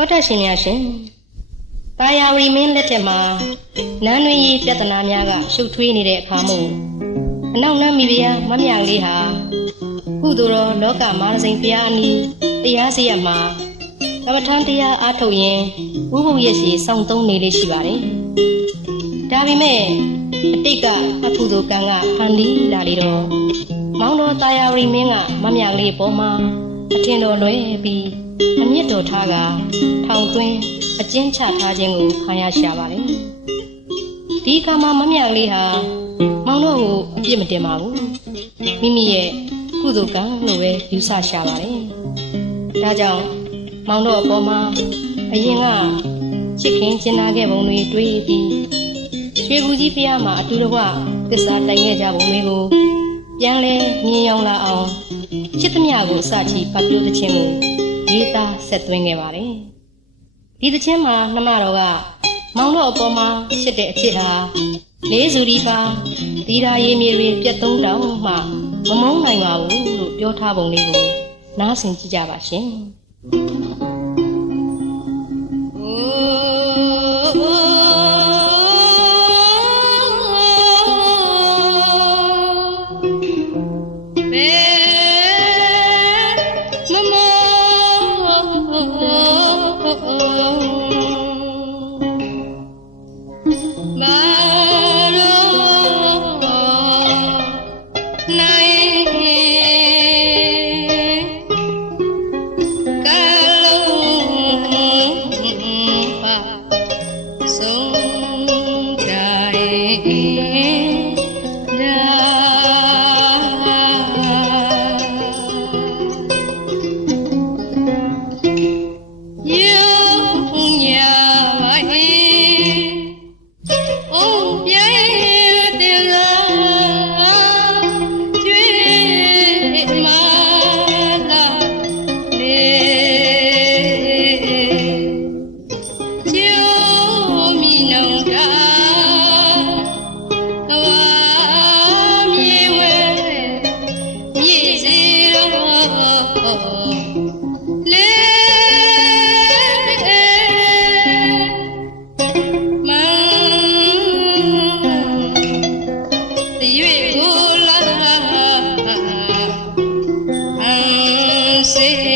သောတရှင်များရှင်တာယာဝရီမင်းလက်ထက်မှာနန်းတွင်ရေးပြဿနာများကရှုပ်ထွေးနေတဲ့အခါမို့အနောက်နန်းမိဖုရားမမြလေးဟာကုသိုလ်တော်လောကမာရစိန်ဘုရားအနီးတရားစီရမှာကမ္မထံတရားအားထုတ်ရင်ဥပုပ်ရစီစောင့်သုံးနေလေးရှိပါတယ်ဒါပေမဲ့အတိတ်ကအကုသိုလ်ကံကဖန်တီးလာလေတော့မောင်တော်တာယာဝရီမင်းကမမြလေးပေါ်မှာ အထင်တော်လွဲပြီးအမြင့်တော်ထားကထောင်သွင်းအကျဉ်းချထားခြင်းကိုခံရရှာပါလေဒီအခါမှာမမြလေးဟာမောင်တော်ကိုအပြစ်မတင်ပါဘူးမိမိရဲ့ကုသိုလ်ကံလို့ပဲယူဆရှာပါတယ်ဒါကြောင့်မောင်တော်အပေါ်မှာအရင်ကချစ်ခင်ကျင်နာခဲ့ပုံတွေတွေးပြီးရွှေကူကြီးဖျားမှာအတူတကွသစ္စာတိုင်ခဲ့ကြပုံတွေကိုပြန်လဲမြင်ရောက်လာအောင် ချစ်သမျှကိုအစချီဖတ်ပြတဲ့ခြင်းကိုရေးသားဆက်သွင်းခဲ့ပါတယ်ဒီသချင်းမှာနှမတော်ကမောင်တော်အပေါ်မှာရှစ်တဲ့အချစ်ဟာလေးစုဒီပါဒီရာရေမြေတွေပြတ်သုံးတောင်မှမမုန်းနိုင်ပါဘူးလို့ပြောထားပုံလေးကိုနားဆင်ကြည့်ကြပါရှင်မာ ရော